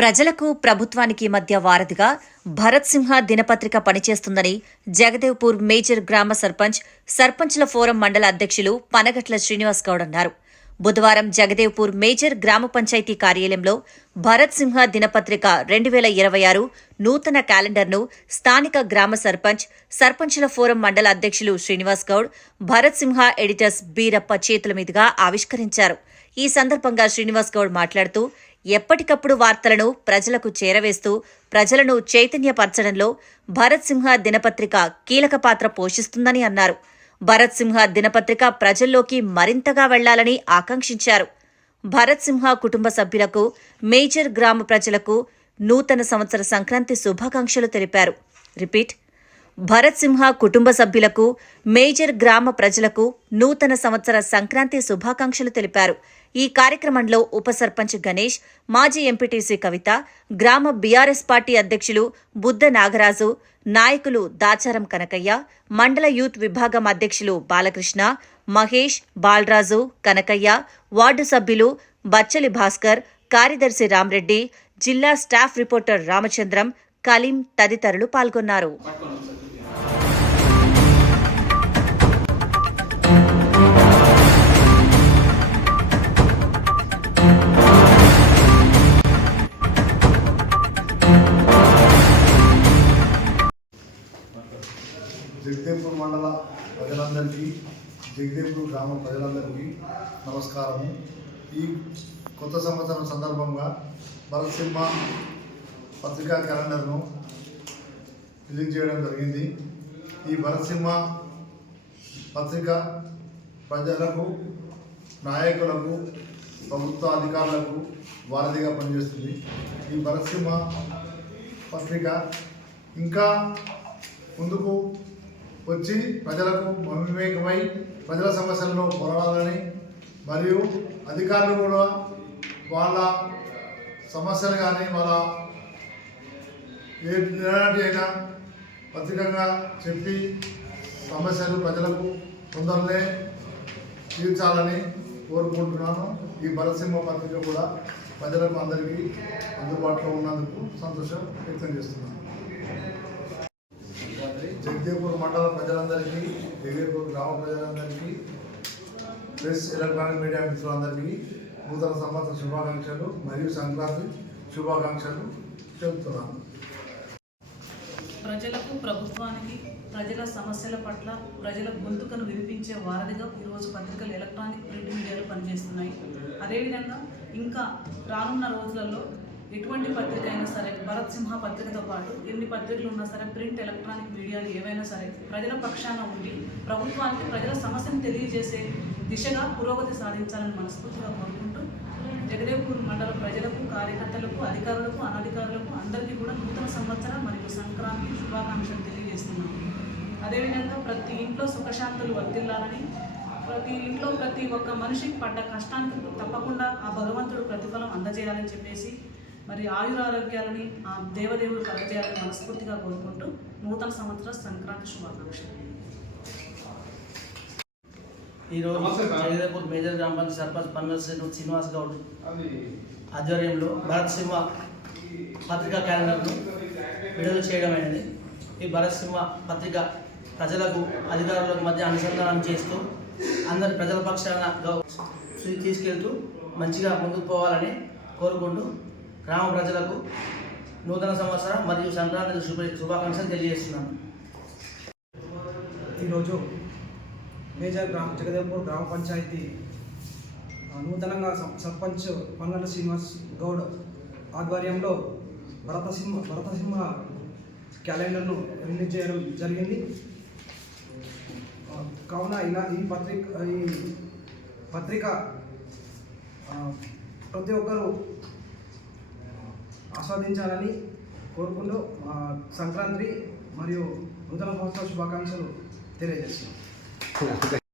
ప్రజలకు ప్రభుత్వానికి మధ్య వారధిగా భరత్ సింహ దినపత్రిక పనిచేస్తుందని జగదేవ్పూర్ మేజర్ గ్రామ సర్పంచ్ సర్పంచ్ల ఫోరం మండల అధ్యక్షులు పనగట్ల శ్రీనివాస్ గౌడ్ అన్నారు. బుధవారం జగదేవ్పూర్ మేజర్ గ్రామ పంచాయతీ కార్యాలయంలో భరత్ సింహ దినపత్రిక రెండు వేల ఇరవై ఆరు నూతన క్యాలెండర్ను స్థానిక గ్రామ సర్పంచ్ సర్పంచ్ల ఫోరం మండల అధ్యక్షులు శ్రీనివాస్ గౌడ్ భరత్ సింహ ఎడిటర్స్ బీరప్ప చేతుల మీదుగా ఆవిష్కరించారు. ఈ సందర్భంగా శ్రీనివాస్ గౌడ్ మాట్లాడుతూ ఎప్పటికప్పుడు వార్తలను ప్రజలకు చేరవేస్తూ ప్రజలను చైతన్యపరచడంలో భరత్ సింహ దినపత్రిక కీలక పాత్ర పోషిస్తుందని అన్నారు. భరత్ సింహ దినపత్రిక ప్రజల్లోకి మరింతగా వెళ్ళాలని ఆకాంక్షించారు. భరత్ సింహ కుటుంబ సభ్యులకు మేజర్ గ్రామ ప్రజలకు నూతన సంవత్సర సంక్రాంతి శుభాకాంక్షలు తెలిపారు. రిపీట్. భరత్ సింహ కుటుంబ సభ్యులకు మేజర్ గ్రామ ప్రజలకు నూతన సంవత్సర సంక్రాంతి శుభాకాంక్షలు తెలిపారు. ఈ కార్యక్రమంలో ఉప సర్పంచ్ గణేష్ మాజీ ఎంపీటీసీ కవిత గ్రామ బీఆర్ఎస్ పార్టీ అధ్యక్షులు బుద్ధ నాగరాజు నాయకులు దాచారం కనకయ్య మండల యూత్ విభాగం అధ్యక్షులు బాలకృష్ణ మహేష్ బాలరాజు కనకయ్య వార్డు సభ్యులు బచ్చలి భాస్కర్ కార్యదర్శి రామ్రెడ్డి జిల్లా స్టాఫ్ రిపోర్టర్ రామచంద్రం కలీం తదితరులు పాల్గొన్నారు. ప్రజలందరికీ జగదేవ్పూర్ గ్రామ ప్రజలందరికీ నమస్కారము. ఈ కొత్త సంవత్సరం సందర్భంగా భరత్సింహ పత్రికా క్యాలెండర్ను రిలీజ్ చేయడం జరిగింది. ఈ భరత్సింహ పత్రిక ప్రజలకు నాయకులకు ప్రభుత్వ అధికారులకు వారధిగా పనిచేస్తుంది. ఈ భరత్సింహ పత్రిక ఇంకా ముందుకు వచ్చి ప్రజలకు మమేకమై ప్రజల సమస్యలను పోరాడాలని మరియు అధికారులు కూడా వాళ్ళ సమస్యలు కానీ వాళ్ళ ఏ ఎలాంటి అయినా పత్రికంగా చెప్పి సమస్యలు ప్రజలకు తొందరనే తీర్చాలని కోరుకుంటున్నాను. ఈ భరసింహ పత్రిక కూడా ప్రజలకు అందరికీ అందుబాటులో ఉన్నందుకు సంతోషం వ్యక్తం చేస్తున్నాను. మండల ప్రజలందరికీ జగదేవ్పూర్ గ్రామ ప్రజలందరికీ ప్రెస్ ఎలక్ట్రానిక్ మీడియా మిత్రులందరికీ నూతన సంవత్సర శుభాకాంక్షలు మరియు సంక్రాంతి శుభాకాంక్షలు చెబుతున్నాను. ప్రజలకు ప్రభుత్వానికి ప్రజల సమస్యల పట్ల ప్రజల గొంతుకను వినిపించే వారధిగా ఈరోజు పత్రికలు ఎలక్ట్రానిక్ ప్రింట్ మీడియాలు పనిచేస్తున్నాయి. అదేవిధంగా ఇంకా రానున్న రోజులలో ఎటువంటి పత్రిక అయినా సరే భరత్ సింహ పత్రికతో పాటు ఎన్ని పత్రికలు ఉన్నా సరే ప్రింట్ ఎలక్ట్రానిక్ మీడియాలు ఏవైనా సరే ప్రజల పక్షాన ఉండి ప్రభుత్వానికి ప్రజల సమస్యను తెలియజేసే దిశగా పురోగతి సాధించాలని మనస్ఫూర్తిగా కోరుకుంటూ జగదేవ్పూర్ మండల ప్రజలకు కార్యకర్తలకు అధికారులకు అనధికారులకు అందరికీ కూడా నూతన సంవత్సర మరియు సంక్రాంతి శుభాకాంక్షలు తెలియజేస్తున్నాము అదేవిధంగా ప్రతి ఇంట్లో సుఖశాంతులు వర్ధిల్లాలని ప్రతి ఇంట్లో ప్రతి ఒక్క మనిషికి పడ్డ కష్టానికి తప్పకుండా ఆ భగవంతుడు ప్రతిఫలం అందజేయాలని చెప్పేసి మరి ఆయురారోగ్యాలని ఆ దేవదేవుడు కలగజేయాలని మనస్ఫూర్తిగా కోరుకుంటూ నూతన సంవత్సర సంక్రాంతి శుభాకాంక్షలు. ఈరోజు జగదేపూర్ మేజర్ గ్రామ పంచాయతీ సర్పంచ్ పన్నల్ శ్రీను శ్రీనివాస్ గౌడ్ ఆధ్వర్యంలో భరత్ సింహ పత్రికా క్యాలెండర్ను విడుదల చేయడమైనది ఈ భరత్ సింహ పత్రిక ప్రజలకు అధికారులకు మధ్య అనుసంధానం చేస్తూ అందరి ప్రజల పక్షాన తీసుకెళ్తూ మంచిగా ముందుకు పోవాలని కోరుకుంటూ గ్రామ ప్రజలకు నూతన సంవత్సరం మరియు సంక్రాంతి శుభ శుభాకాంక్షలు తెలియజేస్తున్నాను. ఈరోజు మేజర్ గ్రామ జగదేవ్పూర్ గ్రామ పంచాయతీ నూతనంగా సర్పంచ్ పన్నెల శ్రీనివాస్ గౌడ్ ఆధ్వర్యంలో భరతసింహ భరతసింహ క్యాలెండర్ను రిలీజ్ చేయడం జరిగింది. కావున ఇలా ఈ పత్రిక ఈ పత్రిక ప్రతి ఒక్కరూ ఆస్వాదించాలని కోరుకుంటూ సంక్రాంతి మరియు నూతన సంవత్సర శుభాకాంక్షలు తెలియజేస్తున్నాం.